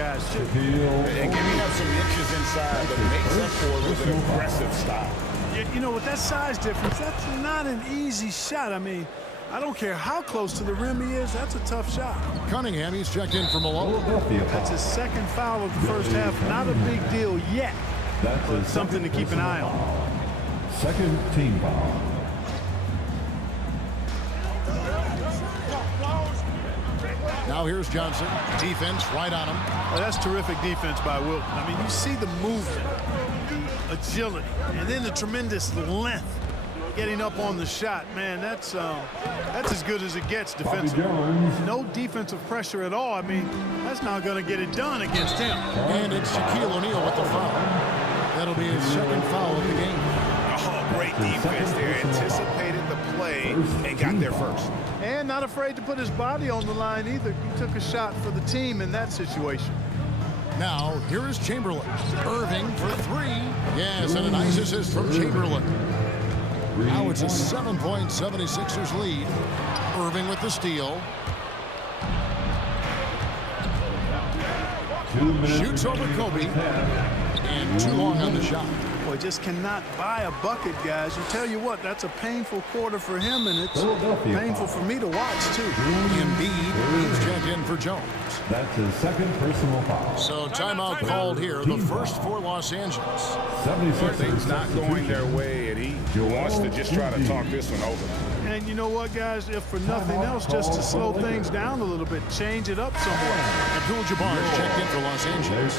guys, too. And giving up some inches inside, but makes up for it with an aggressive style. You know, with that size difference, that's not an easy shot. I mean, I don't care how close to the rim he is, that's a tough shot. Cunningham, he's checked in from Malone. That's his second foul of the first half. Not a big deal yet, but something to keep an eye on. Second team foul. Now here's Johnson. Defense right on him. Well, that's terrific defense by Wilton. I mean, you see the movement, the agility, and then the tremendous length getting up on the shot. Man, that's as good as it gets defensively. No defensive pressure at all. I mean, that's not going to get it done against him. And it's Shaquille O'Neal with the foul. That'll be his second foul of the game. Oh, great defense there. Anticipated the play and got there first. And not afraid to put his body on the line either. He took a shot for the team in that situation. Now, here is Chamberlain. Irving for three. Yes, and a nice assist from Chamberlain. Now it's a 7-point 76ers lead. Irving with the steal. Shoots over Kobe. And too long on the shot. Boy, just cannot buy a bucket, guys. You tell you what, that's a painful quarter for him, and it's painful for me to watch, too. Embiid, he's checked in for Jones. That's his second personal foul. So timeout called here, the first for Los Angeles. Things not going their way, and he wants to just try to talk this one over. And you know what, guys? If for nothing else, just to slow things down a little bit, change it up somewhat. Abdul-Jabbar is checked in for Los Angeles.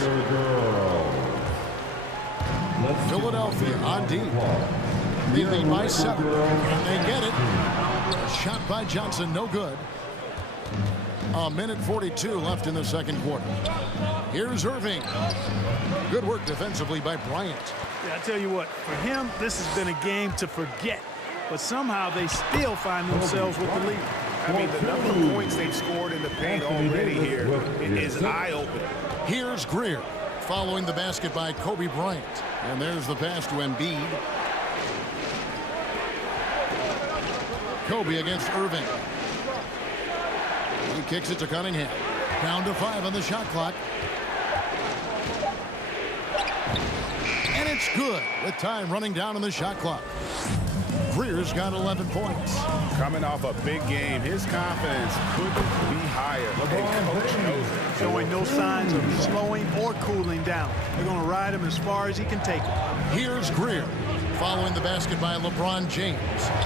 Philadelphia on D. They lead by 7, and they get it. Shot by Johnson, no good. A minute 42 left in the second quarter. Here's Irving. Good work defensively by Bryant. Yeah, I tell you what, for him, this has been a game to forget. But somehow they still find themselves with the lead. I mean, the number of points they've scored in the paint already here is eye-opening. Here's Greer, following the basket by Kobe Bryant. And there's the pass to Embiid. Kobe against Irving. He kicks it to Cunningham. Down to 5 on the shot clock. And it's good with time running down on the shot clock. Greer's got 11 points. Coming off a big game, his confidence couldn't be higher. And coach knows it. Showing no signs of slowing or cooling down. They're going to ride him as far as he can take it. Here's Greer. Following the basket by LeBron James.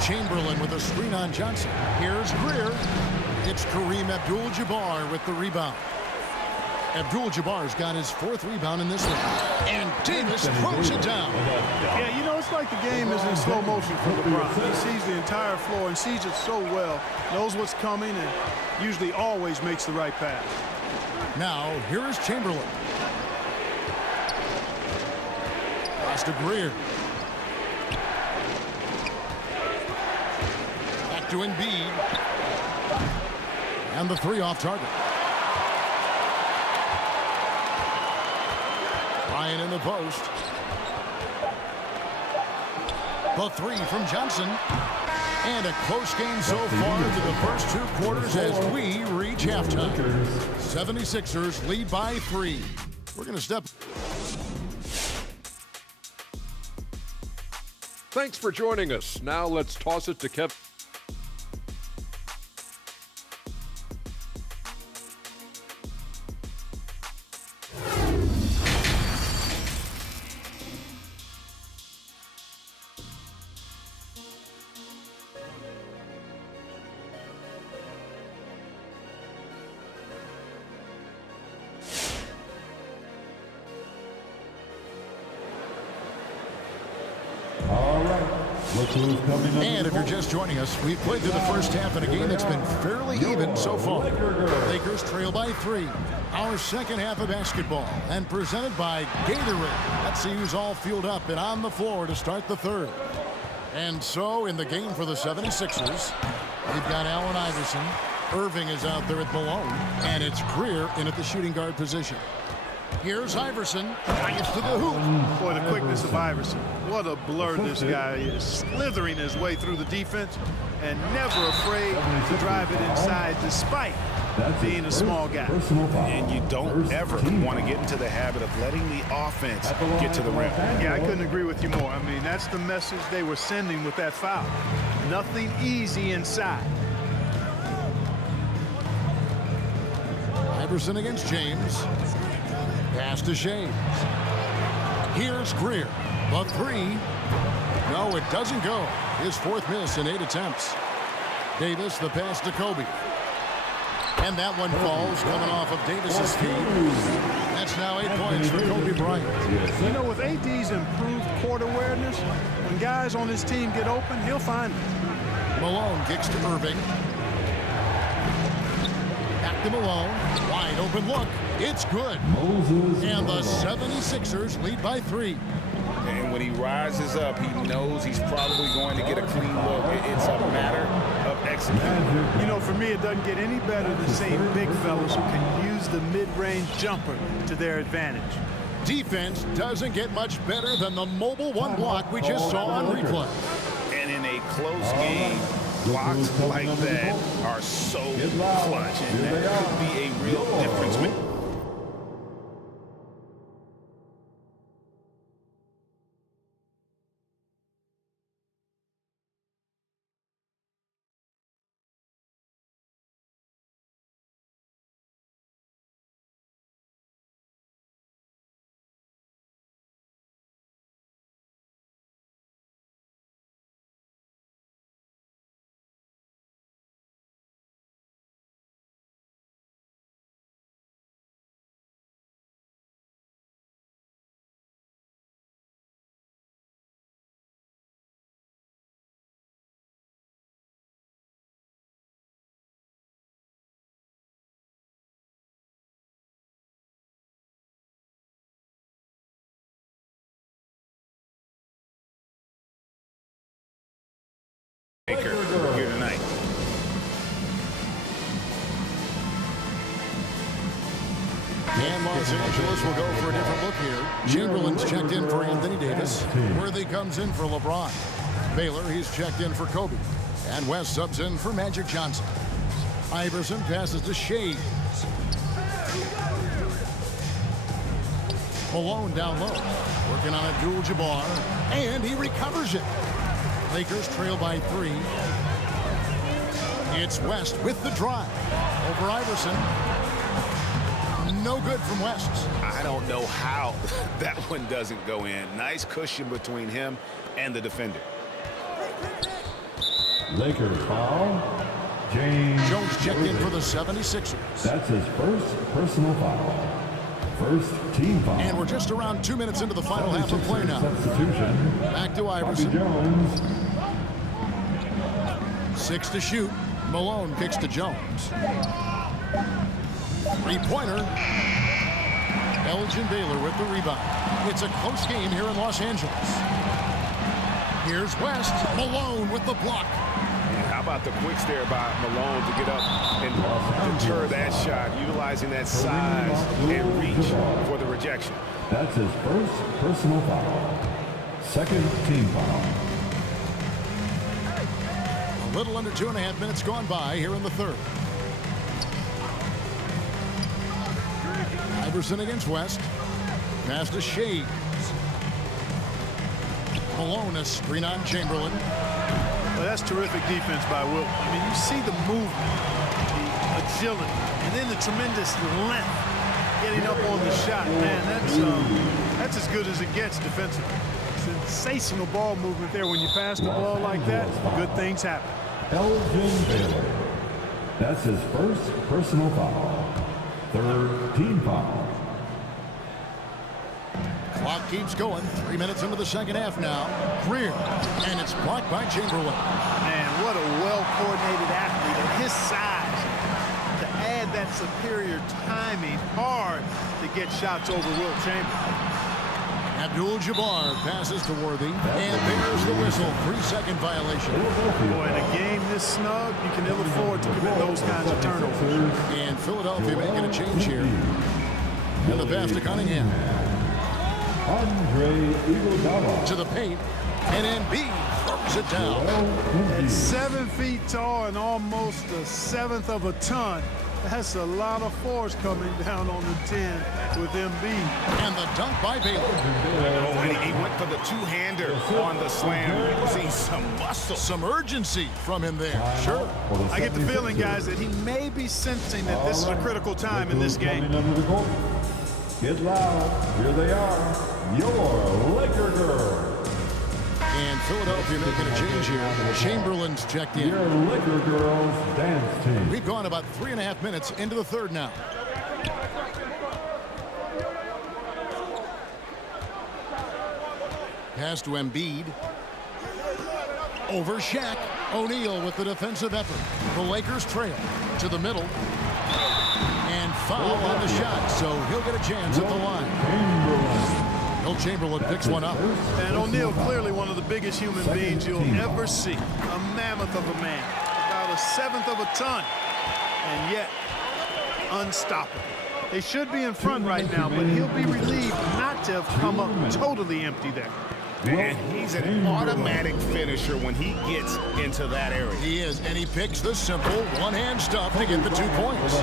Chamberlain with a screen on Johnson. Here's Greer. It's Kareem Abdul-Jabbar with the rebound. Abdul-Jabbar's got his 4th rebound in this one. And Davis throws it down. Yeah, you know, it's like the game is in slow motion for LeBron. He sees the entire floor and sees it so well, knows what's coming, and usually always makes the right pass. Now, here is Chamberlain. Pass to Greer. Back to Embiid. And the 3 off target. Ryan in the post. The 3 from Johnson. And a close game so far through the first 2 quarters as we reach halftime. 76ers lead by 3. We're going to step. Thanks for joining us. Now let's toss it to Kevin. And if you're just joining us, we've played through the first half in a game that's been fairly even so far. Lakers trail by 3. Our second half of basketball, and presented by Gatorade. Let's see who's all fueled up and on the floor to start the third. And so in the game for the 76ers, we've got Allen Iverson. Irving is out there at Malone, and it's Greer in at the shooting guard position. Here's Iverson. Gets to the hoop. Boy, the quickness of Iverson. What a blur this guy is. Slithering his way through the defense and never afraid to drive it inside despite That's his being a small guy. personal foul. And you don't First ever team want to foul. get into the habit of letting the offense get to the rim. Yeah, I couldn't agree with you more. I mean, that's the message they were sending with that foul. Nothing easy inside. Iverson against James. Pass to James. Here's Greer. The three. No, it doesn't go. His fourth miss in 8 attempts. Davis, the pass to Kobe. And that one falls coming off of Davis's feet. That's now 8 points for Kobe Bryant. You know, with AD's improved court awareness, when guys on his team get open, he'll find them. Malone kicks to Irving. Back to Malone. Wide open look. It's good. Moses And the Malone. 76ers lead by 3. And when he rises up, he knows he's probably going to get a clean look. It's a matter of executing. You know, for me, it doesn't get any better than seeing big fellas who can use the mid-range jumper to their advantage. Defense doesn't get much better than the mobile one block we just saw on replay. And in a close game, blocks like that are so clutch. And that could be a real difference maker. Here tonight. And Los Angeles will go for a different look here. Chamberlain's checked in for Anthony Davis. Worthy comes in for LeBron. Baylor, he's checked in for Kobe. And West subs in for Magic Johnson. Iverson passes to Shea. Malone down low. Working on Abdul-Jabbar. And he recovers it. Lakers trail by 3. It's West with the drive. Over Iverson. No good from West. I don't know how that one doesn't go in. Nice cushion between him and the defender. Lakers foul. James Jones checked in Worthy. for the 76ers. That's his first personal foul. First team foul. And we're just around 2 minutes into the final half of play now. Substitution. Back to Bobby Iverson. Jones. 6 to shoot. Malone kicks to Jones. Three-pointer. Elgin Baylor with the rebound. It's a close game here in Los Angeles. Here's West. Malone with the block. And how about the quick stare by Malone to get up and deter that shot, utilizing that size and reach for the rejection. That's his first personal foul. Second team foul. A little under 2.5 minutes gone by here in the third. Iverson against West. Pass to Shea. Malone, a screen on Chamberlain. Well, that's terrific defense by Wilt. I mean, you see the movement, the agility, and then the tremendous length getting up on the shot. Man, that's as good as it gets defensively. Sensational ball movement there. When you pass the ball like that, good things happen. Elgin Baylor. That's his first personal foul. Third team foul. Clock keeps going. 3 minutes into the second half now. Greer. And it's blocked by Chamberlain. Man, what a well-coordinated athlete at his size. To add that superior timing, hard to get shots over Wilt Chamberlain. Abdul-Jabbar passes to Worthy. And there's the whistle. 3-second violation. Boy, in a game this snug, you can ill afford to commit those kinds of turnovers. And Philadelphia making a change here. And the pass to Cunningham. Andre Iguodala. To the paint. And Embiid throws it down. At 7 feet tall and almost a seventh of a ton, That's a lot of force coming down on the 10 with Embiid. And the dunk by Baylor. Oh, and he went for the two-hander on the slam. You see some muscle. Some urgency from him there. Sure. I get the feeling, guys, that he may be sensing that this is a critical time in this game. Get loud. Here they are. Your Laker girls. And Philadelphia making a change here. Chamberlain's checked in. Your Laker girls dance team. We've gone about 3.5 minutes into the third now. Pass to Embiid. Over Shaq. O'Neal with the defensive effort. The Lakers trail to the middle. And foul on the shot, so he'll get a chance at the line. Will Chamberlain picks one up. And O'Neal clearly one of the biggest human beings you'll ever see. A mammoth of a man. About a seventh of a ton. And yet, unstoppable. They should be in front right now, but he'll be relieved not to have come up totally empty there. And he's an automatic finisher when he gets into that area. He is, and he picks the simple one-hand stuff to get the 2 points.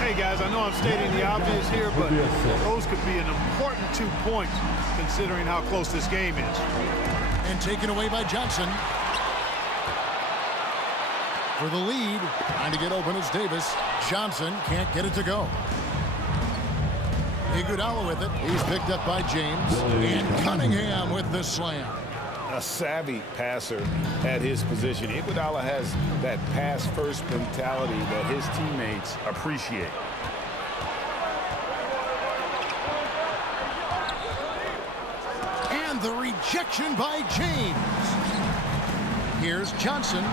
Hey, guys, I know I'm stating the obvious here, but those could be an important 2 points considering how close this game is. And taken away by Johnson. For the lead, trying to get open is Davis. Johnson can't get it to go. Iguodala with it. He's picked up by James. And Cunningham with the slam. A savvy passer at his position. Iguodala has that pass-first mentality that his teammates appreciate. And the rejection by James. Here's Johnson.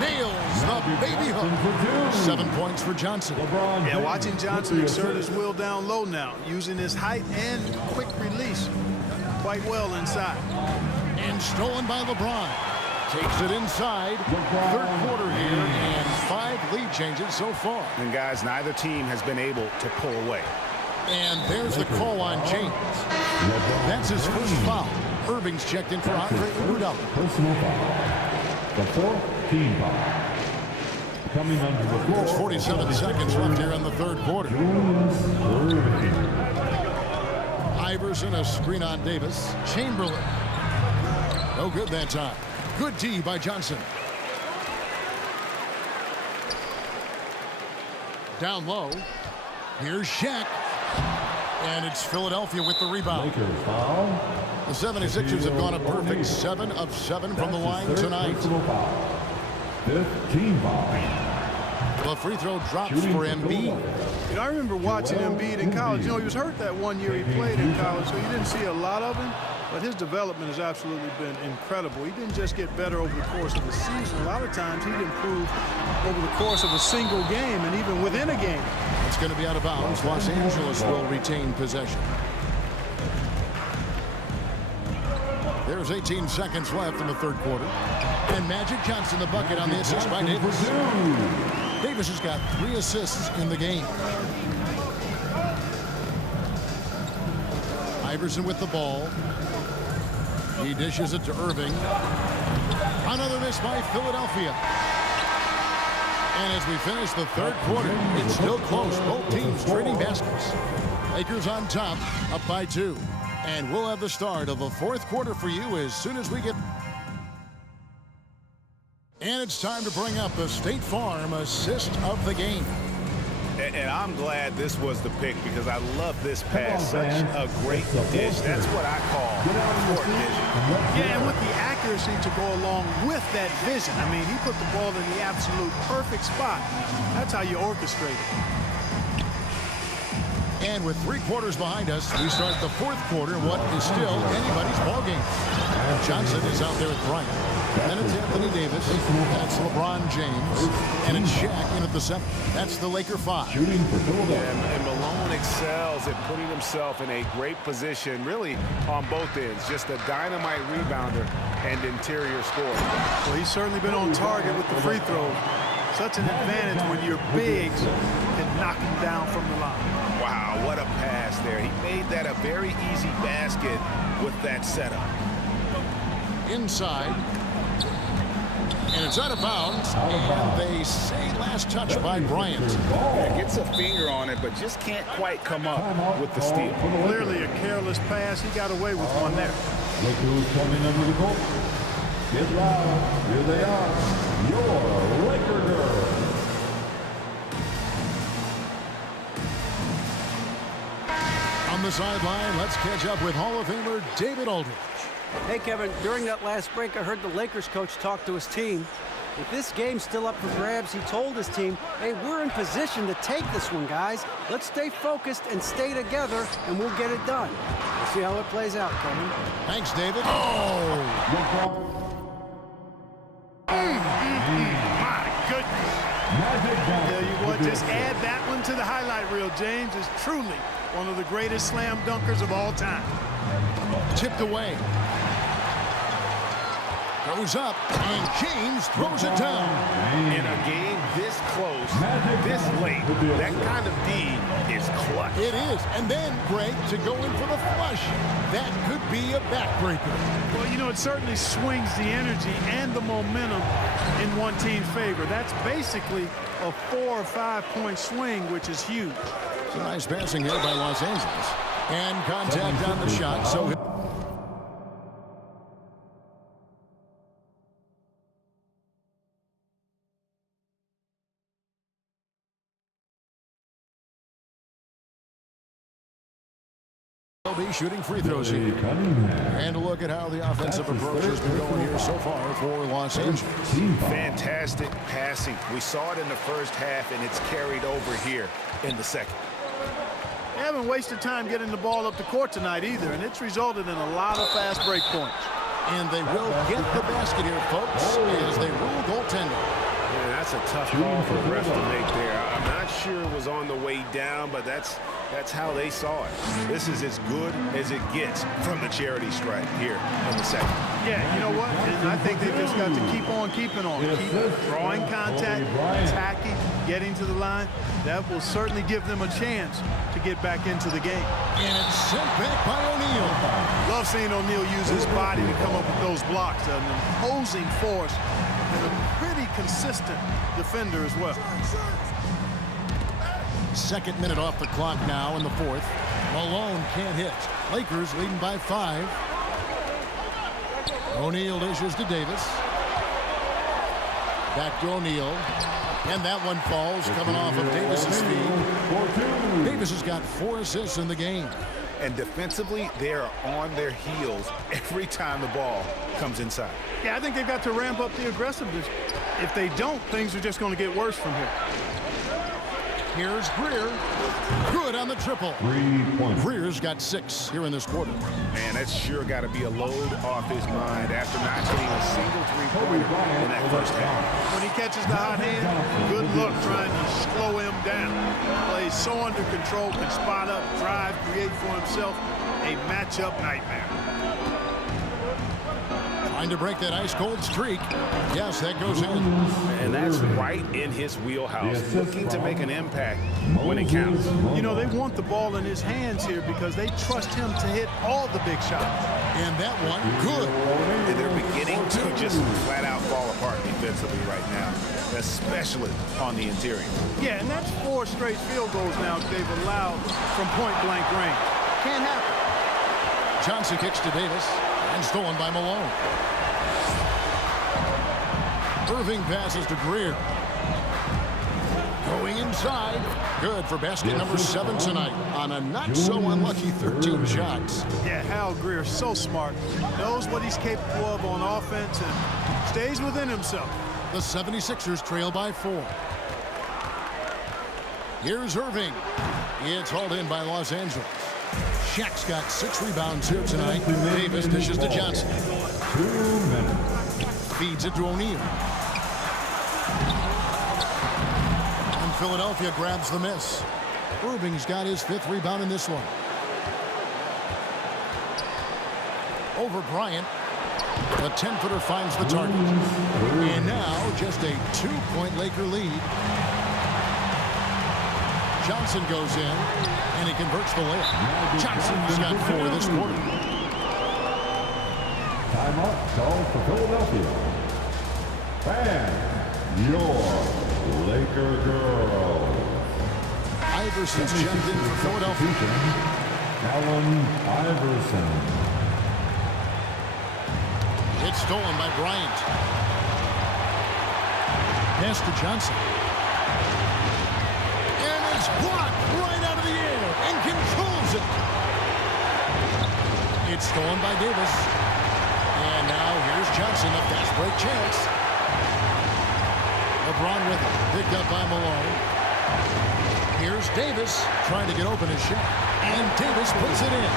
Nails the baby hook. 7 points for Johnson. Yeah, watching Johnson exert his will down low now, using his height and quick release quite well inside. And stolen by LeBron. Takes it inside. Third quarter here, and 5 lead changes so far. And guys, neither team has been able to pull away. And there's the call on James. That's his first foul. Irving's checked in for Andre Iguodala. Personal foul. The fourth team foul. Coming under the floor. There's 47 seconds left here in the third quarter. Iverson, a screen on Davis. Chamberlain. No good that time. Good D by Johnson. Down low. Here's Shaq. And it's Philadelphia with the rebound. Lakers foul. The 76ers have gone a perfect 7 of 7 from the line tonight. Fifth team foul. The free throw drops for Embiid. You know, I remember watching Embiid in college. You know, he was hurt that 1 year he played in college, so you didn't see a lot of him. But his development has absolutely been incredible. He didn't just get better over the course of the season. A lot of times he'd improve over the course of a single game and even within a game. It's going to be out of bounds. Los Angeles will retain possession. There's 18 seconds left in the third quarter. And Magic Johnson the bucket on the assist by Davis. Davis has got 3 assists in the game. Iverson with the ball. He dishes it to Irving. Another miss by Philadelphia. And as we finish the third quarter, it's still close. Both teams trading baskets. Lakers on top, up by 2. And we'll have the start of the fourth quarter for you as soon as we get... And it's time to bring up the State Farm assist of the game. And I'm glad this was the pick because I love this pass. Such a great dish. That's what I call court vision. Yeah, and with the accuracy to go along with that vision. I mean, he put the ball in the absolute perfect spot. That's how you orchestrate it. And with 3 quarters behind us, we start the fourth quarter in what is still anybody's ball game. Johnson is out there with Bryant. Then it's Anthony Davis. And it's LeBron James. And it's Shaq in at the 7. That's the Laker 5. Shooting for Philadelphia. And Malone excels at putting himself in a great position, really on both ends. Just a dynamite rebounder and interior scorer. Well, he's certainly been on target with the free throws. Such an advantage when your bigs can knock him down from the line. Wow, what a pass there. He made that a very easy basket with that setup. Inside. And it's out of bounds. And they say last touch by Bryant. Yeah, gets a finger on it, but just can't quite come up with the steal. Clearly a careless pass. He got away with one there. Look who's coming under the court. Get loud. Here they are. Your Laker girls. On the sideline, let's catch up with Hall of Famer David Aldridge. Hey, Kevin, during that last break, I heard the Lakers coach talk to his team. If this game's still up for grabs, he told his team, hey, we're in position to take this one, guys. Let's stay focused and stay together, and we'll get it done. We'll see how it plays out, Kevin. Thanks, David. Oh! My goodness. Tell you what, just add that one to the highlight reel. James is truly one of the greatest slam dunkers of all time. Tipped away. Goes up, and James throws it down. In a game this close, this late, that kind of D is clutch. It is. And then, Greg, to go in for the flush. That could be a backbreaker. Well, you know, it certainly swings the energy and the momentum in one team's favor. That's basically a 4 or 5 point swing, which is huge. It's a nice passing here by Los Angeles. And contact on the shot, so... They'll be shooting free throws here. And a look at how the offensive approach has been going here so far for Los Angeles. Fantastic passing. We saw it in the first half, and it's carried over here in the second. They haven't wasted time getting the ball up the court tonight either, and it's resulted in a lot of fast break points. And they will get the basket here, folks, as they rule goaltending. Yeah, that's a tough call for the ref to make there. I'm not sure it was on the way down, but that's how they saw it. This is as good as it gets from the charity stripe here in the second. Yeah, you know what? And I think they've just got to keep on keeping on. Keep drawing contact, attacking, getting to the line. That will certainly give them a chance to get back into the game. And it's sent back by O'Neal. Love seeing O'Neal use his body to come up with those blocks. An imposing force and a pretty consistent defender as well. Second minute off the clock now in the fourth. Malone can't hit. Lakers leading by 5. O'Neal dishes to Davis. Back to O'Neal. And that one falls coming off of Davis's feet. Davis has got 4 assists in the game. And defensively, they are on their heels every time the ball comes inside. Yeah, I think they've got to ramp up the aggressiveness. If they don't, things are just going to get worse from here. Here's Greer. Good on the triple. 3 points. Greer's got 6 here in this quarter. Man, that's sure got to be a load off his mind after not hitting a single three-pointer in that first half. When he catches the hot hand, good look trying to slow him down. Plays so under control, can spot up, drive, create for himself a matchup nightmare. Trying to break that ice-cold streak. Yes, that goes in. And that's right in his wheelhouse, looking to make an impact when it counts. You know, they want the ball in his hands here because they trust him to hit all the big shots. And that one, good. And they're beginning to just flat out fall apart defensively right now, especially on the interior. Yeah, and that's 4 straight field goals now they've allowed from point-blank range. Can't happen. Johnson kicks to Davis and stolen by Malone. Irving passes to Greer. Going inside. Good for basket number 7 tonight on a not-so-unlucky 13 shots. Yeah, Hal Greer, so smart. Knows what he's capable of on offense and stays within himself. The 76ers trail by 4. Here's Irving. It's hauled in by Los Angeles. Shaq's got 6 rebounds here tonight. Davis dishes to Johnson. 2 minutes. Feeds it to O'Neal. And Philadelphia grabs the miss. Irving's got his 5th rebound in this one. Over Bryant. The 10-footer finds the target. And now just a 2-point Laker lead. Johnson goes in, and he converts the layup. Johnson's got 4 this quarter. Timeout called for Philadelphia. And your Laker girls. Iverson's checked in for Philadelphia. Allen Iverson. It's stolen by Bryant. Pass to Johnson. And it's blocked right out of the air and controls it. It's stolen by Davis. And now here's Johnson, a fast break chance. LeBron with it, picked up by Malone. Here's Davis trying to get open his shot. And Davis puts it in.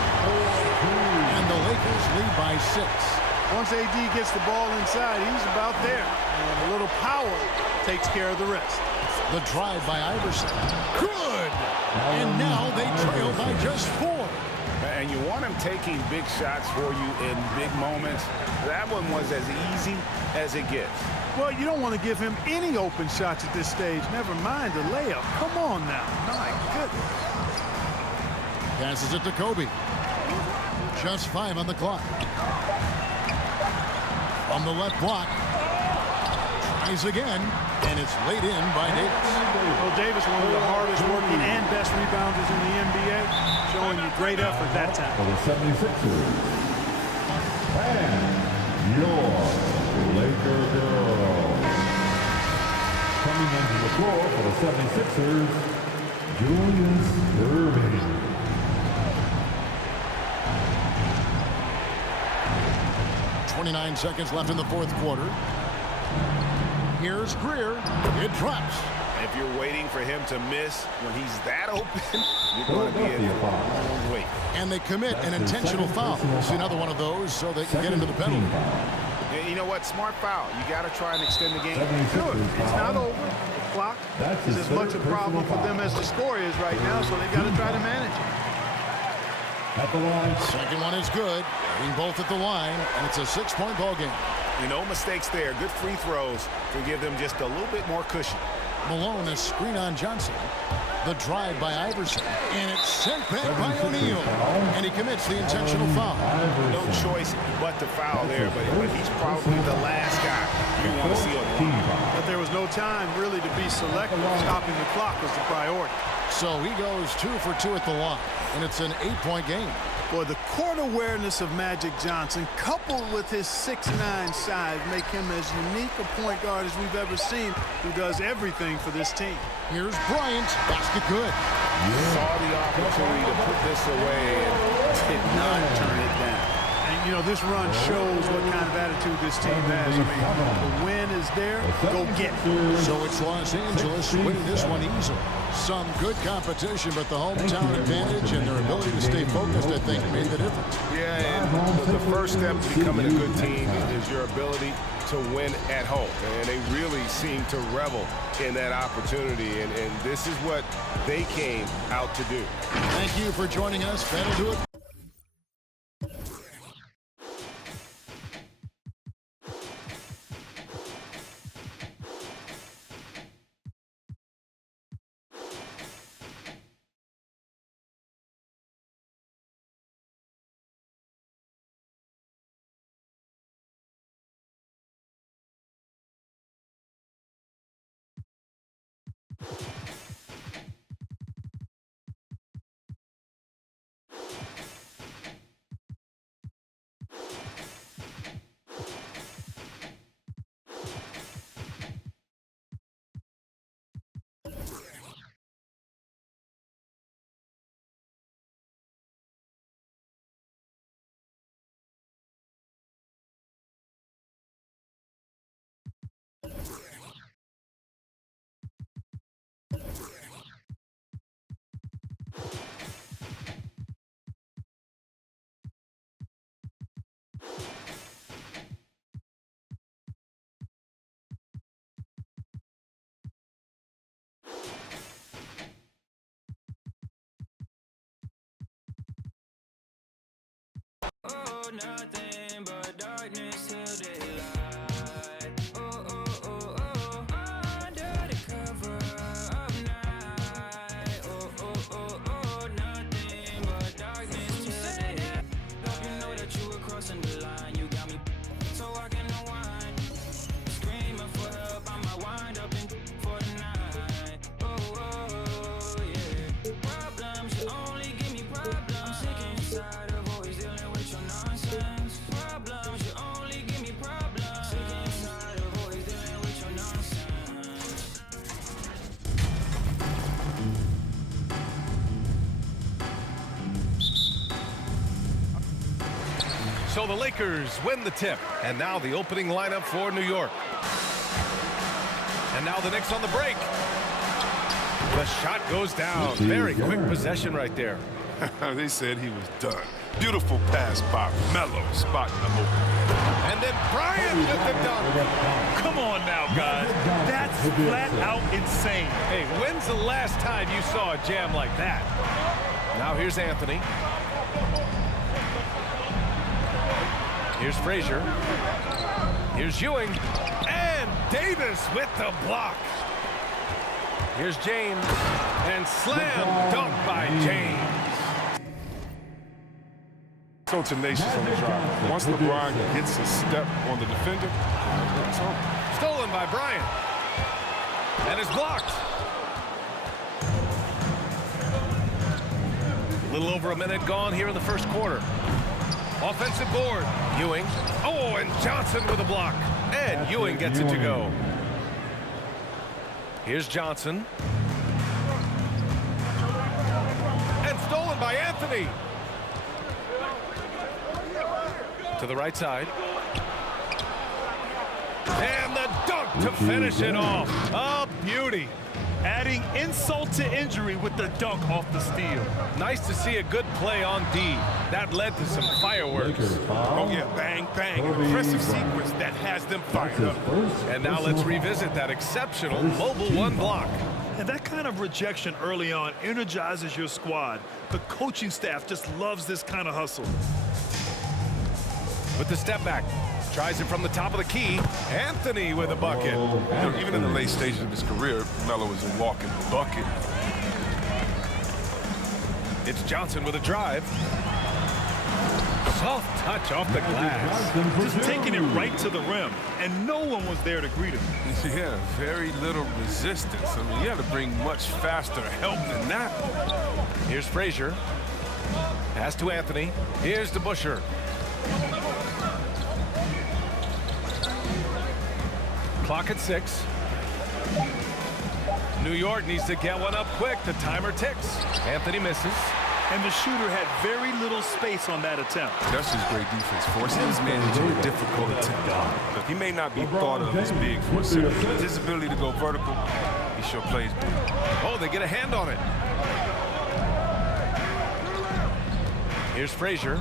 And the Lakers lead by 6. Once AD gets the ball inside, he's about there. And a little power takes care of the rest. The drive by Iverson. Good! And now they trail by just 4. And you want him taking big shots for you in big moments. That one was as easy as it gets. Well, you don't want to give him any open shots at this stage. Never mind the layup. Come on now. My goodness. Passes it to Kobe. Just 5 on the clock. From the left block. Tries again. And it's laid in by Davis. Well, Davis, one of the hardest working and best rebounders in the NBA, showing you great effort that time. For the 76ers. And your Laker girls. Coming onto the floor for the 76ers, Julius Erving. 29 seconds left in the fourth quarter. Here's Greer. It drops. If you're waiting for him to miss when he's that open, you're going to be in for a long wait. And they commit an intentional foul. See another one of those so they can get into the penalty. And you know what? Smart foul. You got to try and extend the game. Good. It's not over. The clock is as much a problem for them as the score is right now, so they've got to try to manage it. At the line. Second one is good. Being both at the line, and it's a 6-point ball game. No mistakes there. Good free throws to give them just a little bit more cushion. Malone, a screen on Johnson. The drive by Iverson. And it's sent back by O'Neal. And he commits the intentional foul. No choice but to foul there, but he's probably the last guy you want to see on the line. But there was no time really to be selective. Stopping the clock was the priority. So he goes 2 for 2 at the line. And it's an 8-point game. Boy, the court awareness of Magic Johnson, coupled with his 6'9" size, make him as unique a point guard as we've ever seen, who does everything for this team. Here's Bryant. Basket good. Saw the opportunity to put this away and did not turn it down. And, you know, this run shows what kind of attitude this team has. I mean, the win is there, go get it. So it's Los Angeles winning this one easily. Some good competition, but the hometown advantage and their ability to stay focused, I think, made the difference. Yeah, and the first step to becoming a good team is your ability to win at home. And they really seem to revel in that opportunity, and this is what they came out to do. Thank you for joining us. That'll do it. Oh, nothing but darkness till daylight. Oh, oh, oh, oh, under the cover of night. Oh, oh, oh, oh, nothing but darkness till daylight. Hope you know that you were crossing the line. You got me so I can unwind. Screaming for So the Lakers win the tip. And now the opening lineup for New York. And now the Knicks on the break. The shot goes down. Very quick possession right there. They said he was done. Beautiful pass by Melo, spotting them open. And then Bryant with the dunk. Come on now, guys. That's flat out insane. Hey, when's the last time you saw a jam like that? Now here's Anthony. Here's Frazier. Here's Ewing. And Davis with the block. Here's James. And slam dunk by James. So tenacious on the drive. Once LeBron gets a step on the defender, it's on. Stolen by Bryant. And is blocked. A little over a minute gone here in the first quarter. Offensive board. Ewing. Oh, and Johnson with a block. And Ewing gets it to go. Here's Johnson. And stolen by Anthony. To the right side. And the dunk to finish it off. A beauty. Adding insult to injury with the dunk off the steal. Nice to see a good play on D. That led to some fireworks. Oh, yeah, bang, bang. Impressive sequence that has them fired up. And now let's revisit that exceptional mobile one block. And that kind of rejection early on energizes your squad. The coaching staff just loves this kind of hustle. With the step back. Tries it from the top of the key. Anthony with a bucket. You know, even in the late stages of his career, Melo was a walking bucket. It's Johnson with a drive. Soft touch off the glass. Just taking it right to the rim, and no one was there to greet him. Yeah, very little resistance. I mean, you have to bring much faster help than that. Here's Frazier. Pass to Anthony. Here's DeBusschere. Clock at 6. New York needs to get one up quick. The timer ticks. Anthony misses. And the shooter had very little space on that attempt. That's just great defense, forcing his man into a difficult attempt. Look, he may not be thought of as big for a center, but his ability to go vertical, he sure plays big. Oh, they get a hand on it. Here's Frazier.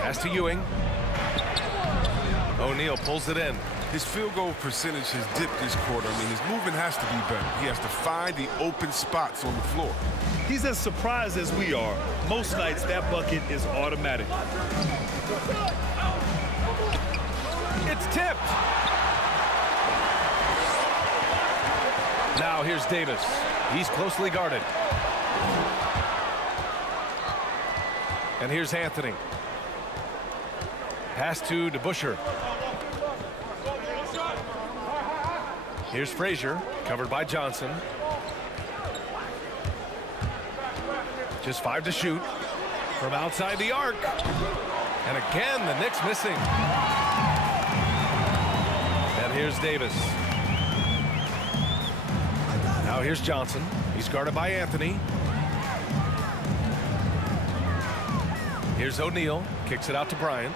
Pass to Ewing. O'Neal pulls it in. His field goal percentage has dipped this quarter. I mean, his movement has to be better. He has to find the open spots on the floor. He's as surprised as we are. Most nights, that bucket is automatic. It's tipped. Now here's Davis. He's closely guarded. And here's Anthony. Pass to DeBusschere. Here's Frazier, covered by Johnson. Just 5 to shoot from outside the arc. And again, the Knicks missing. And here's Davis. Now here's Johnson. He's guarded by Anthony. Here's O'Neal. Kicks it out to Bryant.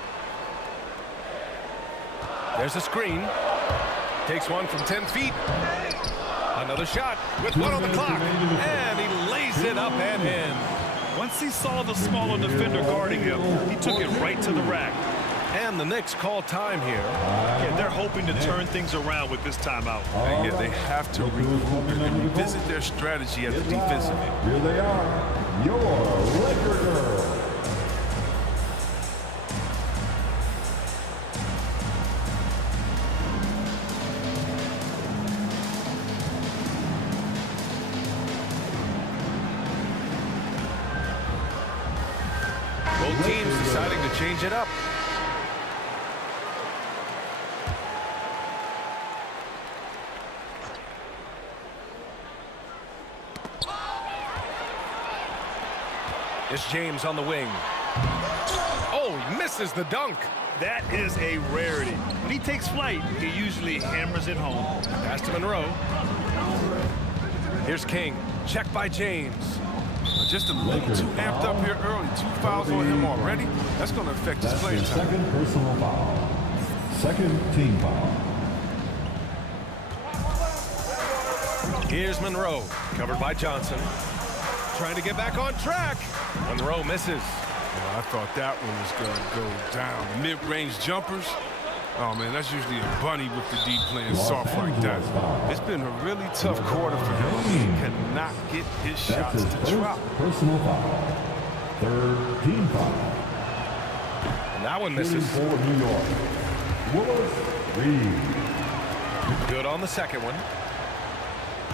There's a screen. Takes one from 10 feet. Another shot with 1 on the clock. And he lays it up and in. Once he saw the smaller defender guarding him, he took it right to the rack. And the Knicks call time here. Yeah, they're hoping to turn things around with this timeout. And yeah, they have to regroup and revisit their strategy at the defensive end. Here they are, your Laker Girls. Both teams deciding to change it up. It's James on the wing. Oh, he misses the dunk. That is a rarity. When he takes flight, he usually hammers it home. Pass to Monroe. Here's King. Check by James. Just a little too amped up here early. 2 fouls on him already. That's going to affect his That's playing his time. second personal foul. Second team foul. Here's Monroe, covered by Johnson. Trying to get back on track. Monroe misses. Well, I thought that one was going to go down. Mid-range jumpers. Oh, man, that's usually a bunny with the deep playing soft like that. It's been a really tough quarter for him. He cannot get his That's shots his to first drop. personal foul. Third team foul. And that one Shooting misses. for New York, Willis Reed. Good on the second one.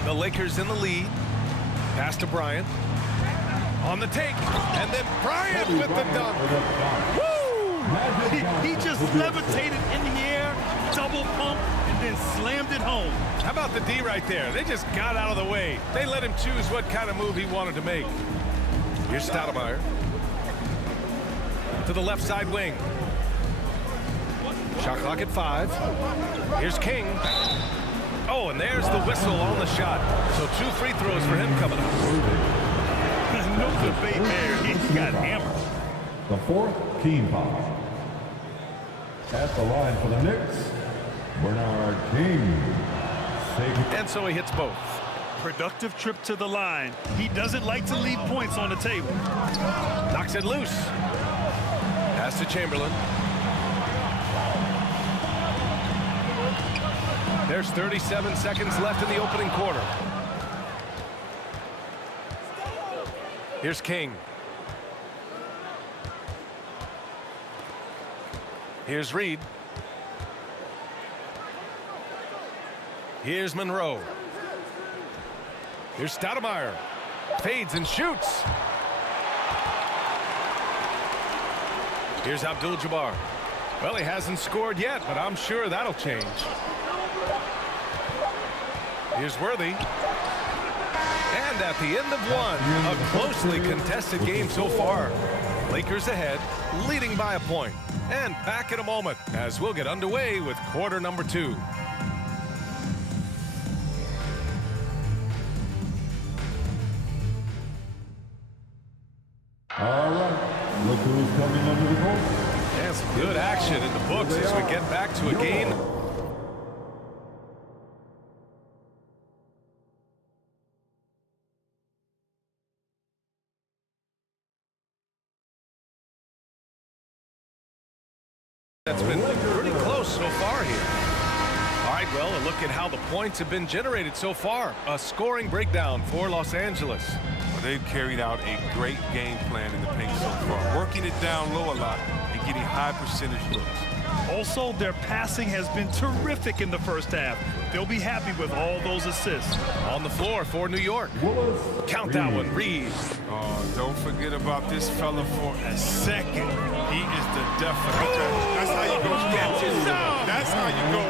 The Lakers in the lead. Pass to Bryant. On the take. And then Bryant with the dunk. He just levitated in the air, double pump, and then slammed it home. How about the D right there? They just got out of the way. They let him choose what kind of move he wanted to make. Here's Stoudemire. To the left side wing. Shot clock at 5. Here's King. Oh, and there's the whistle on the shot. So 2 free throws for him coming up. No debate there. He got hammered. The fourth team foul. At the line for the Knicks, Bernard King. And so he hits both. Productive trip to the line. He doesn't like to leave points on the table. Knocks it loose. Pass to Chamberlain. There's 37 seconds left in the opening quarter. Here's King. Here's Reed. Here's Monroe. Here's Stoudemire. Fades and shoots. Here's Abdul-Jabbar. Well, he hasn't scored yet, but I'm sure that'll change. Here's Worthy. And at the end of one, a closely contested game so far. Lakers ahead, leading by a point. And back in a moment as we'll get underway with quarter number 2. All right, look who's coming under the goal. And some good action in the books as we get back to a game. That's been pretty close so far here. All right, well, a look at how the points have been generated so far. A scoring breakdown for Los Angeles. Well, they've carried out a great game plan in the paint so far, working it down low a lot and getting high percentage looks. Also, their passing has been terrific in the first half. They'll be happy with all those assists. On the floor for New York. Willis Count that one, Reed. Oh, don't forget about this fella for a second. He is the definite. That's how you go. That's how you go.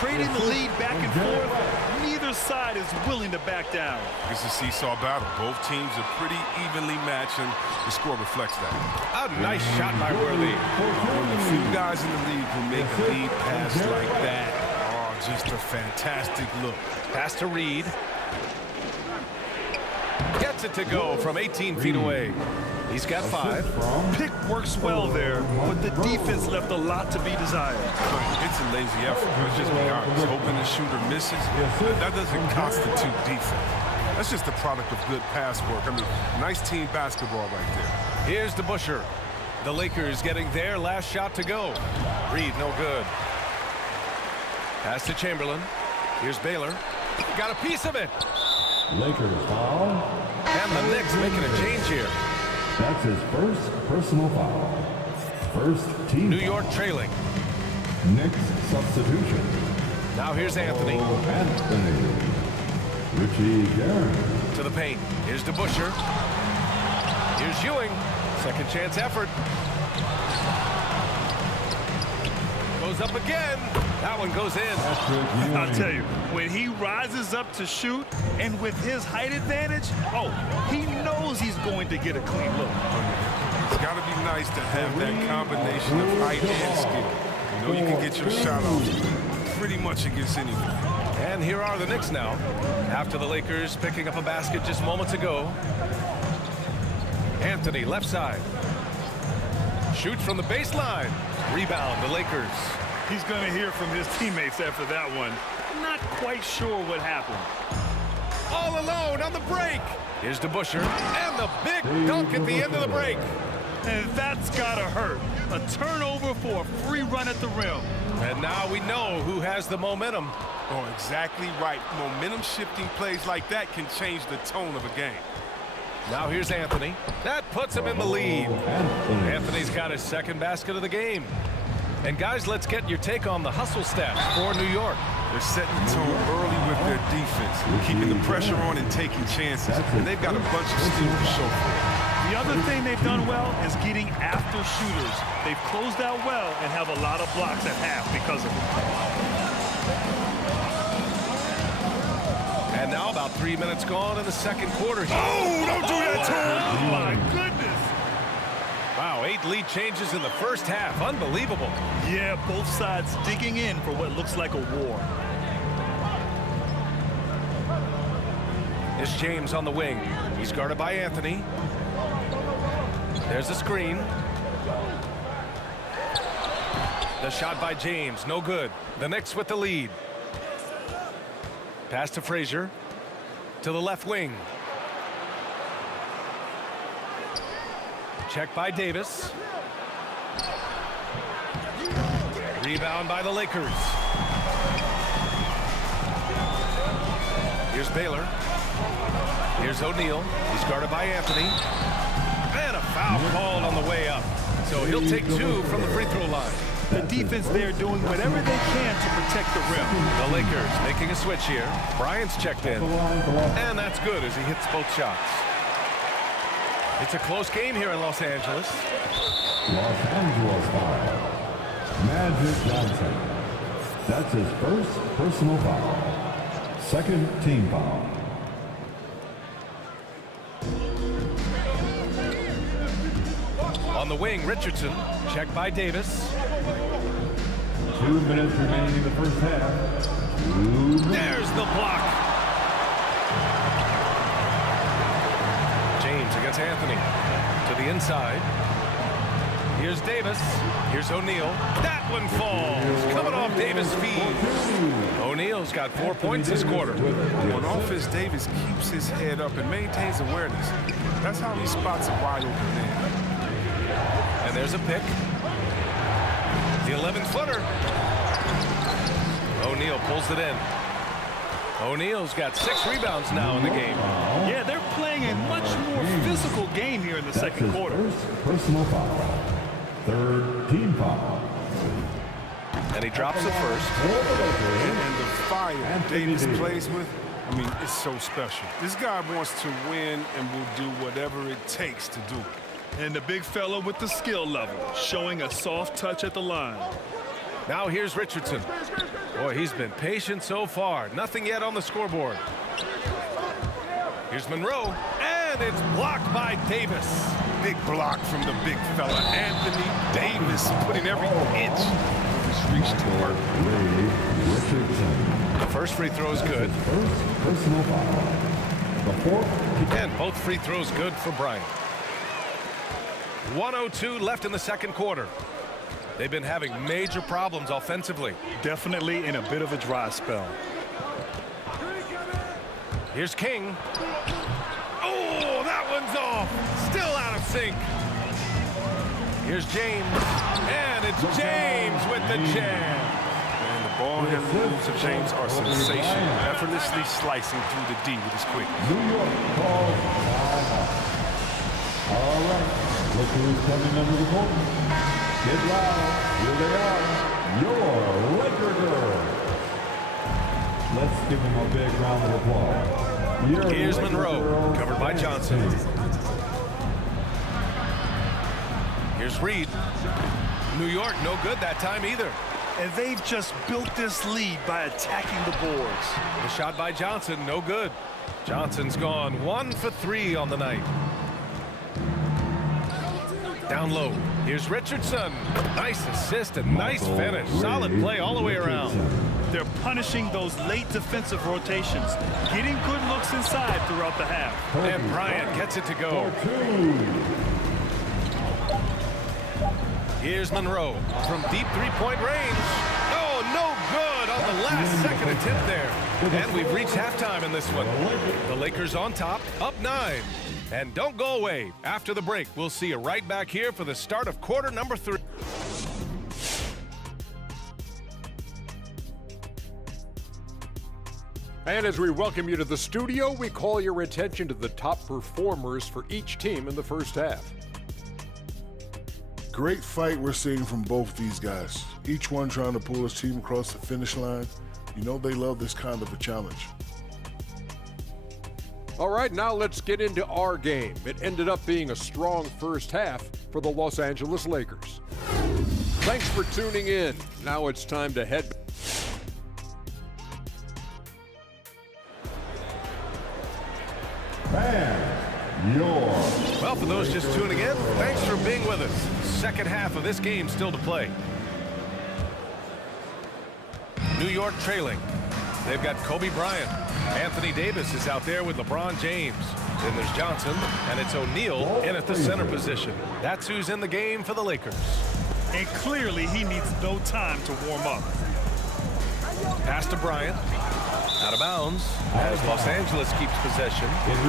Trading the lead back and forth, neither side is willing to back down. It's a seesaw battle. Both teams are pretty evenly matched, and the score reflects that. A nice shot by Worthy. One of the few guys in the league who make a lead pass like that. Oh, just a fantastic look. Pass to Reed. Gets it to go from 18 feet away. He's got 5. Pick works well there, but the defense left a lot to be desired. It's a lazy effort. Let's just be honest. Hoping the shooter misses, that doesn't constitute defense. That's just the product of good pass work. I mean, nice team basketball right there. Here's DeBusschere. The Lakers getting their last shot to go. Reed, no good. Pass to Chamberlain. Here's Baylor. Got a piece of it. Lakers foul. And the Knicks making a change here. That's his first personal foul. First team New foul. York trailing. Knicks substitution. Now here's Anthony. Oh, Anthony. Richie Guerin. To the paint. Here's DeBusschere. Here's Ewing. Second chance effort. Goes up again. That one goes in. I'll tell you, when he rises up to shoot, and with his height advantage, oh, he knows he's going to get a clean look. It's got to be nice to have that combination of height and skill. You know you can get your shot off pretty much against anyone. And here are the Knicks now. After the Lakers picking up a basket just moments ago. Anthony, left side. Shoots from the baseline. Rebound, the Lakers. He's going to hear from his teammates after that one. Not quite sure what happened. All alone on the break. Here's DeBusschere, and the big dunk at the end of the break. And that's got to hurt. A turnover for a free run at the rim. And now we know who has the momentum. Oh, exactly right. Momentum-shifting plays like that can change the tone of a game. Now here's Anthony. That puts him in the lead. Anthony's got his second basket of the game. And guys, let's get your take on the hustle stats for New York. They're setting the tone early with their defense, keeping the pressure on and taking chances. And they've got a bunch of steam to show for it. The other thing they've done well is getting after shooters. They've closed out well and have a lot of blocks at half because of it. And now about 3 minutes gone in the second quarter. Oh, don't do that to him! Oh, my goodness. Wow, 8 lead changes in the first half. Unbelievable. Yeah, both sides digging in for what looks like a war. It's James on the wing. He's guarded by Anthony. There's the screen. The shot by James, no good. The Knicks with the lead. Pass to Frazier. To the left wing. Check by Davis. Rebound by the Lakers. Here's Baylor. Here's O'Neal. He's guarded by Anthony. And a foul called on the way up. So he'll take 2 from the free throw line. The defense there doing whatever they can to protect the rim. The Lakers making a switch here. Bryant's checked in. And that's good as he hits both shots. It's a close game here in Los Angeles. Los Angeles foul. Magic Johnson. That's his first personal foul. Second team foul. On the wing, Richardson. Checked by Davis. 2 minutes remaining in the first half. There's the block. James against Anthony. To the inside. Here's Davis. Here's O'Neal. That one falls. Coming off Davis' feet. O'Neal's got 4 points this quarter. On offense, Davis keeps his head up and maintains awareness. That's how he spots a wide open man. And there's a pick. The 11-footer. O'Neal pulls it in. O'Neal's got 6 rebounds now in the game. Yeah, they're playing a much more physical game here in the second quarter. First personal foul. Third team foul. And he drops it first. And the fire Davis plays with, I mean, it's so special. This guy wants to win and will do whatever it takes to do it. And the big fella with the skill level, showing a soft touch at the line. Now here's Richardson. Boy, he's been patient so far. Nothing yet on the scoreboard. Here's Monroe, and it's blocked by Davis. Big block from the big fella, Anthony Davis, putting every inch of his reach to work. Richardson. The first free throw is good. First personal foul. The fourth. And both free throws good for Bryant. 1:02 left in the second quarter. They've been having major problems offensively. Definitely in a bit of a dry spell. Here's King. Oh, that one's off. Still out of sync. Here's James. And it's James with the jam. And the ball handling moves of James are sensational. Effortlessly slicing through the D with his quickness. New York calls timeout. All right. Look who's coming under the court. Get loud. Here they are. Your Laker girls. Let's give them a big round of applause. Here's Monroe, covered by Johnson. Here's Reed. New York, no good that time either. And they've just built this lead by attacking the boards. The shot by Johnson, no good. Johnson's gone 1 for 3 on the night. Down low. Here's Richardson. Nice assist and nice finish. Solid play all the way around. They're punishing those late defensive rotations, getting good looks inside throughout the half. And Bryant gets it to go. Here's Monroe from deep three-point range. Oh, no good on the last second attempt there. And we've reached halftime in this one. The Lakers on top, up 9. And don't go away. After the break, we'll see you right back here for the start of quarter number 3. And as we welcome you to the studio, we call your attention to the top performers for each team in the first half. Great fight we're seeing from both these guys. Each one trying to pull his team across the finish line. You know they love this kind of a challenge. All right, now let's get into our game. It ended up being a strong first half for the Los Angeles Lakers. Thanks for tuning in. Now it's time to head. Well, for those just tuning in, thanks for being with us. Second half of this game still to play. New York trailing. They've got Kobe Bryant. Anthony Davis is out there with LeBron James. Then there's Johnson, and it's O'Neal in at the center position. That's who's in the game for the Lakers. And clearly he needs no time to warm up. Pass to Bryant. Out of bounds as Los Angeles keeps possession.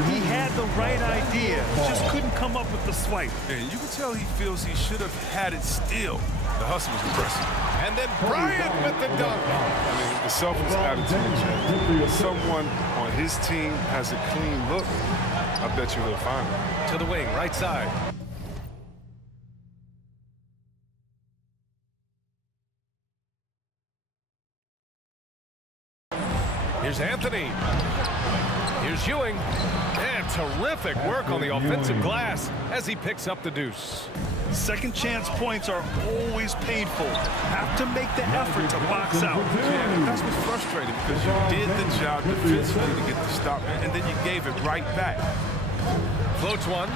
He had the right idea, just couldn't come up with the swipe. And you can tell he feels he should have had it still. The hustle was impressive. And then Bryant with the dunk. I mean, the selfless attitude check. If someone on his team has a clean look, I bet you he'll find it. To the wing, right side. Here's Anthony. Here's Ewing. And terrific work on the offensive glass as he picks up the deuce. Second chance points are always painful. Have to make the effort to box out. Yeah, that's what's frustrating because you did the job defensively to get the stop, and then you gave it right back. Floats one.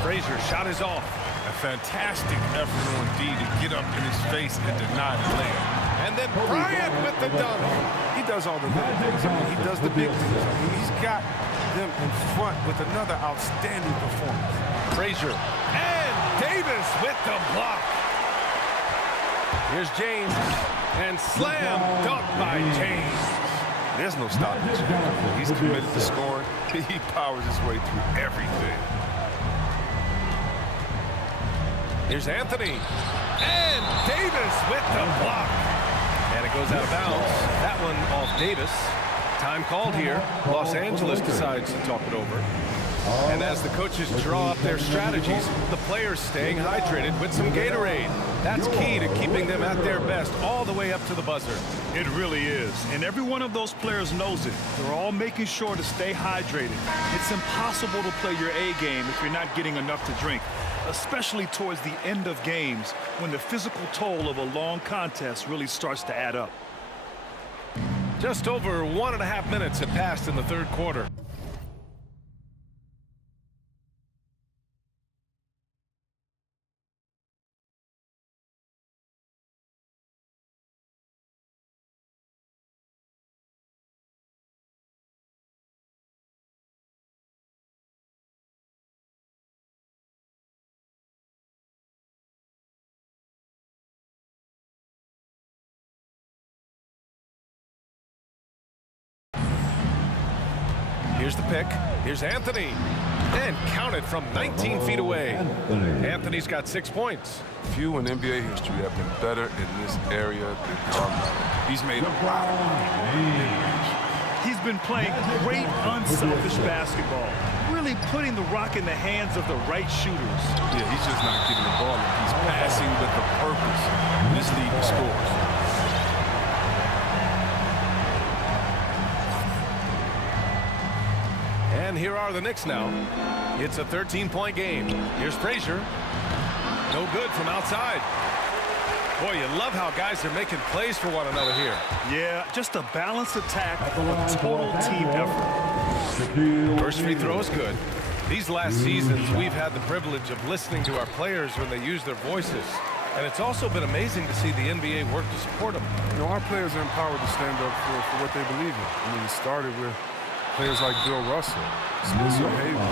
Frazier shot is off. A fantastic effort on D to get up in his face and deny the layup. And then Bryant with the dunk. He does all the little things. I mean, he does the big things. I mean, he's got them in front with another outstanding performance. Frazier and Davis with the block. Here's James and slam dunk by James. There's no stopping James. He's committed to scoring. He powers his way through everything. Here's Anthony and Davis with the block. And it goes out of bounds. That one off Davis. Time called here. Los Angeles decides to talk it over. And as the coaches draw up their strategies, the players staying hydrated with some Gatorade. That's key to keeping them at their best all the way up to the buzzer. It really is. And every one of those players knows it. They're all making sure to stay hydrated. It's impossible to play your A game if you're not getting enough to drink, especially towards the end of games when the physical toll of a long contest really starts to add up. Just over 1.5 minutes have passed in the third quarter. Here's the pick. Here's Anthony. And counted from 19 feet away. Anthony's got 6 points. Few in NBA history have been better in this area than Carmelo. He's made a lot of money. He's been playing great, unselfish basketball, really putting the rock in the hands of the right shooters. Yeah, he's just not getting the ball. He's passing with a purpose. This league scores. And here are the Knicks now. It's a 13-point game. Here's Frazier. No good from outside. Boy, you love how guys are making plays for one another here. Yeah, just a balanced attack, a total team effort. First free throw is good. These last seasons, we've had the privilege of listening to our players when they use their voices. And it's also been amazing to see the NBA work to support them. You know, our players are empowered to stand up for what they believe in. I mean, it started with players like Bill Russell, Spencer Haywood,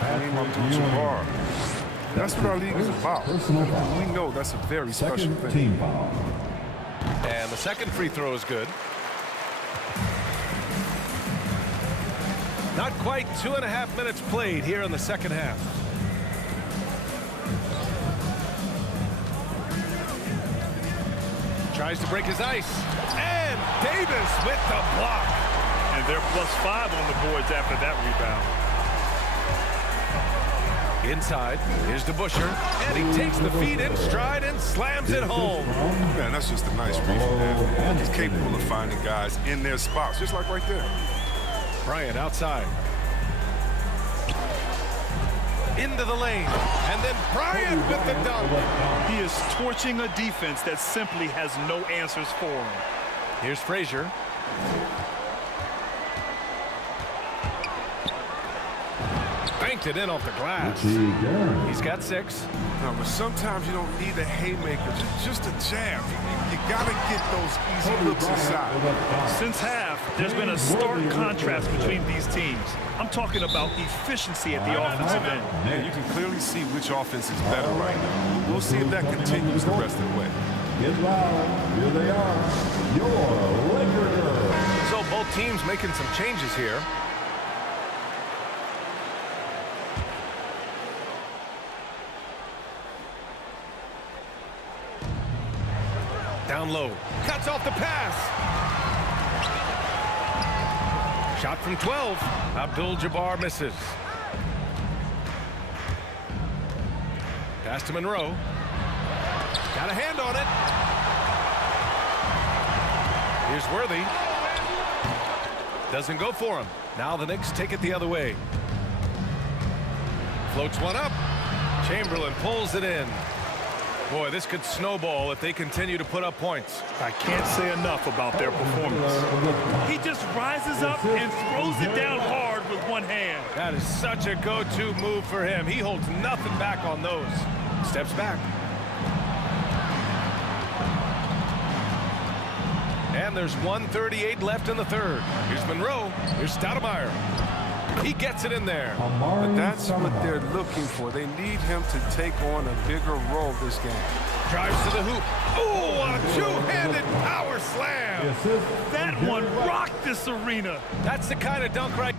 Kareem Abdul-Jabbar. That's what our league is about. We know that's a very special thing. And the second free throw is good. Not quite 2.5 minutes played here in the second half. Tries to break his ice. And Davis with the block. And they're +5 on the boards after that rebound. Inside, here's DeBusschere, and he takes the feed in stride and slams it home. Man, that's just a nice read, man. He's capable of finding guys in their spots, just like right there. Bryant outside. Into the lane, and then Bryant with the dunk. He is torching a defense that simply has no answers for him. Here's Frazier. Banked it in off the glass. He's got 6. No, but sometimes you don't need a haymaker, just a jab. You got to get those easy looks inside. Since half, there's been a stark contrast between these teams. I'm talking about efficiency at the offensive end. Yeah, you can clearly see which offense is better right now. We'll see if that continues the rest of the way. Get loud. Here they are. Your Laker girls. So both teams making some changes here. Down low. Cuts off the pass. Shot from 12. Abdul-Jabbar misses. Pass to Monroe. Got a hand on it. Here's Worthy. Doesn't go for him. Now the Knicks take it the other way. Floats one up. Chamberlain pulls it in. Boy, this could snowball if they continue to put up points. I can't say enough about their performance. He just rises up and throws it down hard with one hand. That is such a go-to move for him. He holds nothing back on those. Steps back. And there's 1:38 left in the third. Here's Monroe. Here's Stoudemire. He gets it in there. But that's what they're looking for. They need him to take on a bigger role this game. Drives to the hoop. Oh, a two-handed power slam. That one rocked this arena. That's the kind of dunk right.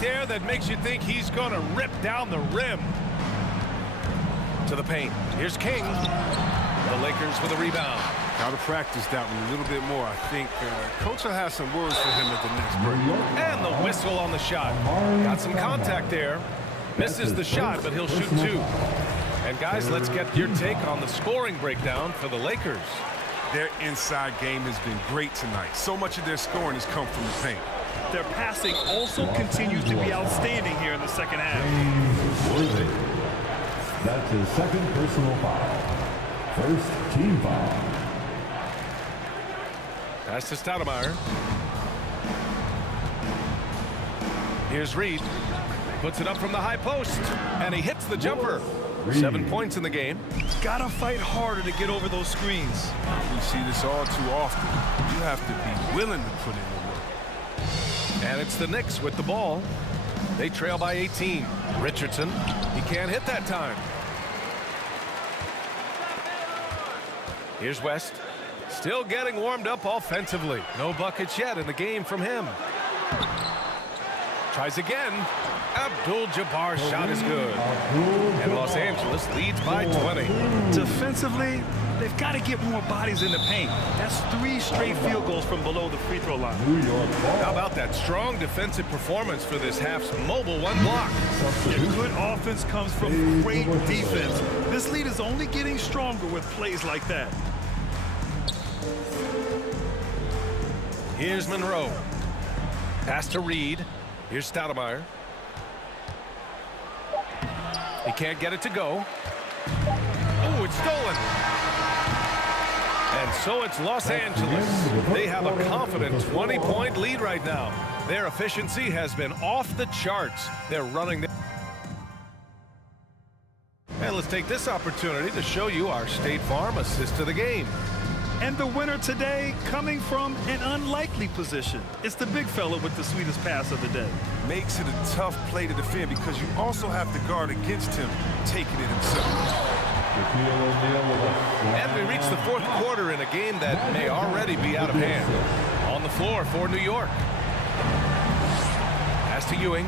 There that makes you think he's going to rip down the rim. To the paint. Here's King. The Lakers with a rebound. Got to practice that one a little bit more. I think Coach will have some words for him at the next break. And the whistle on the shot. Got some contact there. Misses the shot, but he'll shoot 2. And guys, let's get your take on the scoring breakdown for the Lakers. Their inside game has been great tonight. So much of their scoring has come from the paint. Their passing also continues to be outstanding here in the second half. That's his second personal foul. First team foul. Pass to Stoudemire. Here's Reed. Puts it up from the high post, and he hits the jumper. 7 points in the game. Gotta fight harder to get over those screens. We see this all too often. You have to be willing to put in the work. And it's the Knicks with the ball. They trail by 18. Richardson, he can't hit that time. Here's West. Still getting warmed up offensively. No buckets yet in the game from him. Tries again. Abdul-Jabbar's shot is good. And Los Angeles leads by 20. Defensively, they've got to get more bodies in the paint. That's 3 straight field goals from below the free throw line. How about that strong defensive performance for this half's mobile 1 block? Yeah, good offense comes from great defense. This lead is only getting stronger with plays like that. Here's Monroe. Pass to Reed. Here's Stoudemire. He can't get it to go. Oh, it's stolen. And so it's Los Angeles. They have a confident 20-point lead right now. Their efficiency has been off the charts. They're running. And let's take this opportunity to show you our State Farm assist of the game. And the winner today coming from an unlikely position. It's the big fella with the sweetest pass of the day. Makes it a tough play to defend because you also have to guard against him taking it himself. And we reach the 4th quarter in a game that may already be out of hand. On the floor for New York. Pass to Ewing.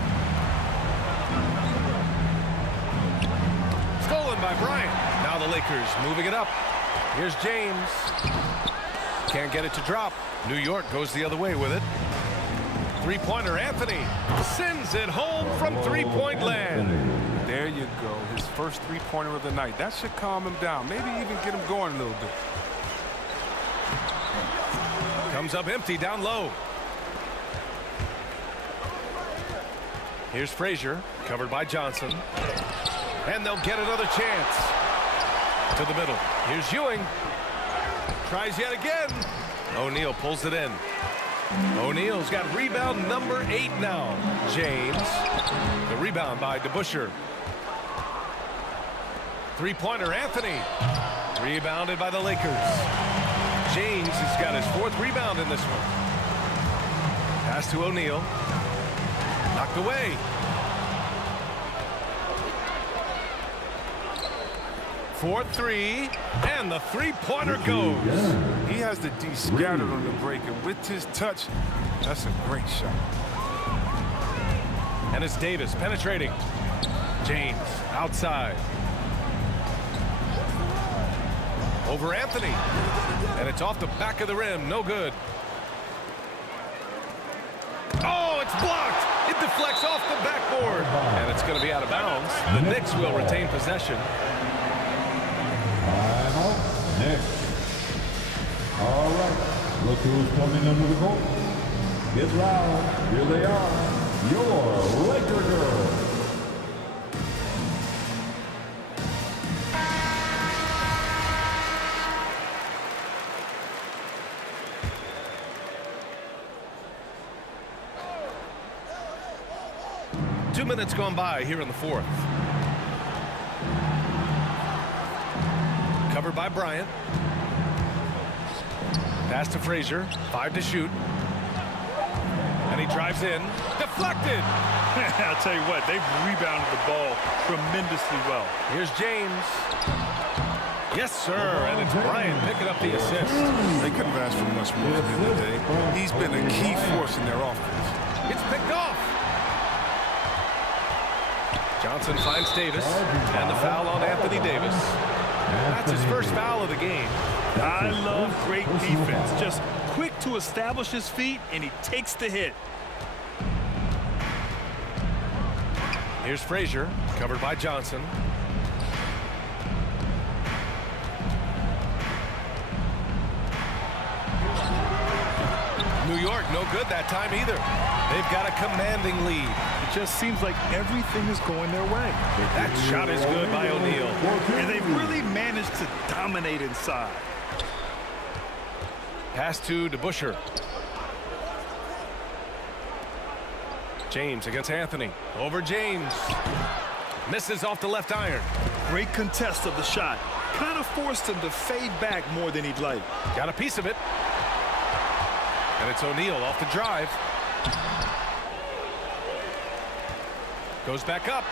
Stolen by Bryant. Now the Lakers moving it up. Here's James. Can't get it to drop. New York goes the other way with it. 3-pointer Anthony sends it home from 3-point land. There you go. His first 3-pointer of the night. That should calm him down. Maybe even get him going a little bit. Comes up empty down low. Here's Frazier, covered by Johnson. And they'll get another chance. To the middle. Here's Ewing. Tries yet again. O'Neal pulls it in. O'Neal's got rebound number 8 now. James. The rebound by DeBusschere. 3-pointer Anthony. Rebounded by the Lakers. James has got his 4th rebound in this one. Pass to O'Neal. Knocked away. 4-3, and the 3-pointer goes. He has the D scattered on the break, and with his touch, that's a great shot. And it's Davis penetrating. James outside. Over Anthony. And it's off the back of the rim. No good. Oh, it's blocked. It deflects off the backboard. And it's going to be out of bounds. The Knicks will retain possession. Next. All right. Look who's coming under the goal. Get loud. Here they are. Your Laker girls. Two minutes gone by here in the 4th. Covered by Bryant. Pass to Frazier. 5 to shoot. And he drives in. Deflected. I'll tell you what, they've rebounded the ball tremendously well. Here's James. Yes, sir. And it's Bryant picking up the assist. They couldn't have asked for much more from him today. He's been a key force in their offense. It's picked off. Johnson finds Davis. And the foul on Anthony Davis. That's his first foul of the game. I love great defense. Just quick to establish his feet, and he takes the hit. Here's Frazier, covered by Johnson. New York, no good that time either. They've got a commanding lead. It just seems like everything is going their way. That shot is good by O'Neal. And they've really managed to dominate inside. Pass to DeBusschere. James against Anthony. Over James. Misses off the left iron. Great contest of the shot. Kind of forced him to fade back more than he'd like. Got a piece of it. And it's O'Neal off the drive. Goes back up.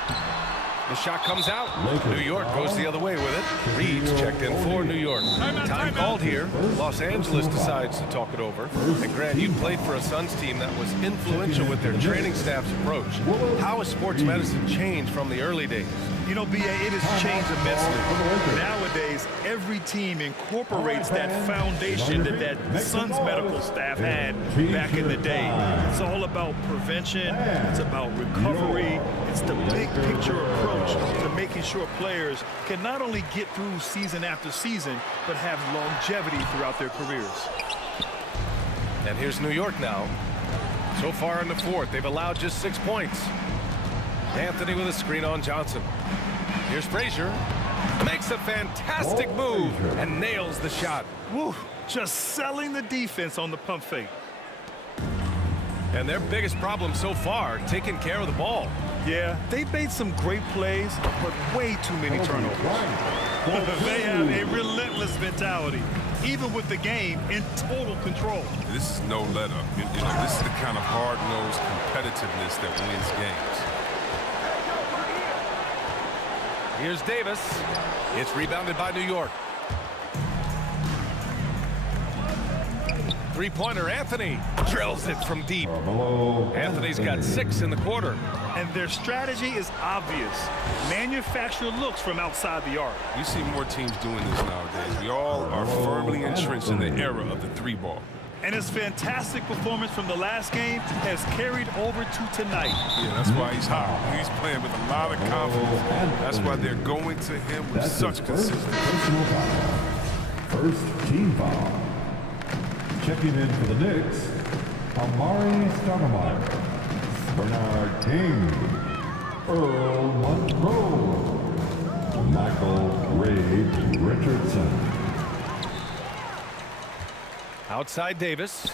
The shot comes out. New York goes the other way with it. Reed's checked in for New York. Time called here. Los Angeles decides to talk it over. And Grant, you played for a Suns team that was influential with their training staff's approach. How has sports medicine changed from the early days? You know, B.A., it has changed immensely. Nowadays, every team incorporates that foundation that Suns medical staff had back in the day. It's all about prevention. It's about recovery. It's the big picture approach to making sure players can not only get through season after season, but have longevity throughout their careers. And here's New York now. So far in the fourth, they've allowed just 6 points. Anthony with a screen on Johnson. Here's Frazier. Makes a fantastic move and nails the shot. Woo, just selling the defense on the pump fake. And their biggest problem so far, taking care of the ball. Yeah, they've made some great plays, but way too many turnovers. They have a relentless mentality, even with the game in total control. This is no let-up. You know, this is the kind of hard-nosed competitiveness that wins games. Here's Davis. It's rebounded by New York. Three-pointer, Anthony drills it from deep. Anthony's got 6 in the quarter. And their strategy is obvious. Manufacture looks from outside the arc. You see more teams doing this nowadays. We all are firmly entrenched in the era of the 3-ball. And his fantastic performance from the last game has carried over to tonight. Yeah, that's why he's hot. He's playing with a lot of confidence. That's why they're going to him with such consistency. First team foul. Checking in for the Knicks, Amari Stoudemire, Bernard King, Earl Monroe, Michael Ray Richardson. Outside Davis.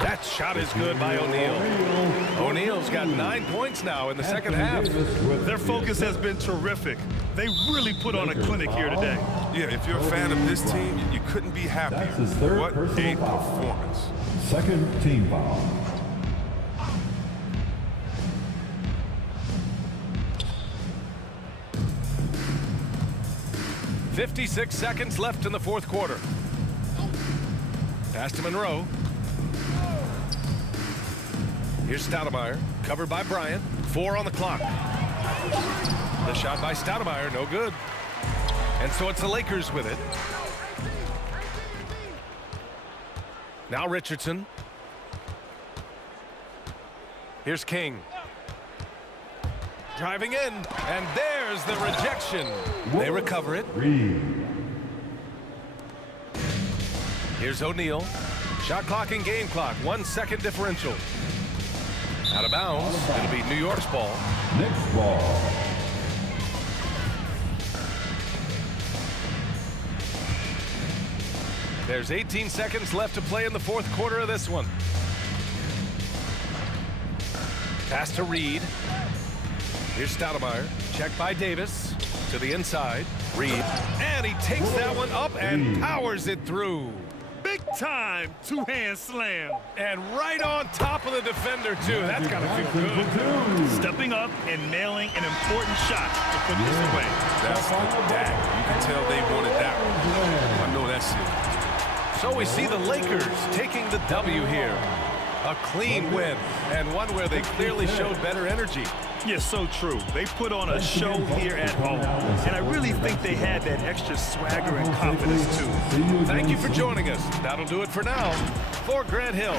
That shot is good by O'Neal. O'Neal's got 9 points now in the second half. Their focus has been terrific. They really put on a clinic here today. Yeah, if you're a fan of this team, you couldn't be happier. That's his third What a personal foul. performance. Second team foul. .56 seconds left in the fourth quarter. Pass to Monroe. Here's Stoudemire, covered by Bryant. 4 on the clock. The shot by Stoudemire, no good. And so it's the Lakers with it. Now Richardson. Here's King. Driving in, and there's the rejection. They recover it. Here's O'Neal. Shot clock and game clock. 1 second differential. Out of bounds. It'll be New York's ball. Knicks ball. There's 18 seconds left to play in the fourth quarter of this one. Pass to Reed. Here's Stoudemire. Checked by Davis. To the inside. Reed. And he takes that one up and powers it through. Big time two-hand slam. And right on top of the defender, too. That's got to feel good. Stepping up and nailing an important shot to put this away. That's that. You can tell they wanted that one. I know that's it. So we see the Lakers taking the W here. A clean win, and one where they clearly showed better energy. Yes, so true. They put on a show here at home, and I really think they had that extra swagger and confidence, too. Thank you for joining us. That'll do it for now. For Grant Hill.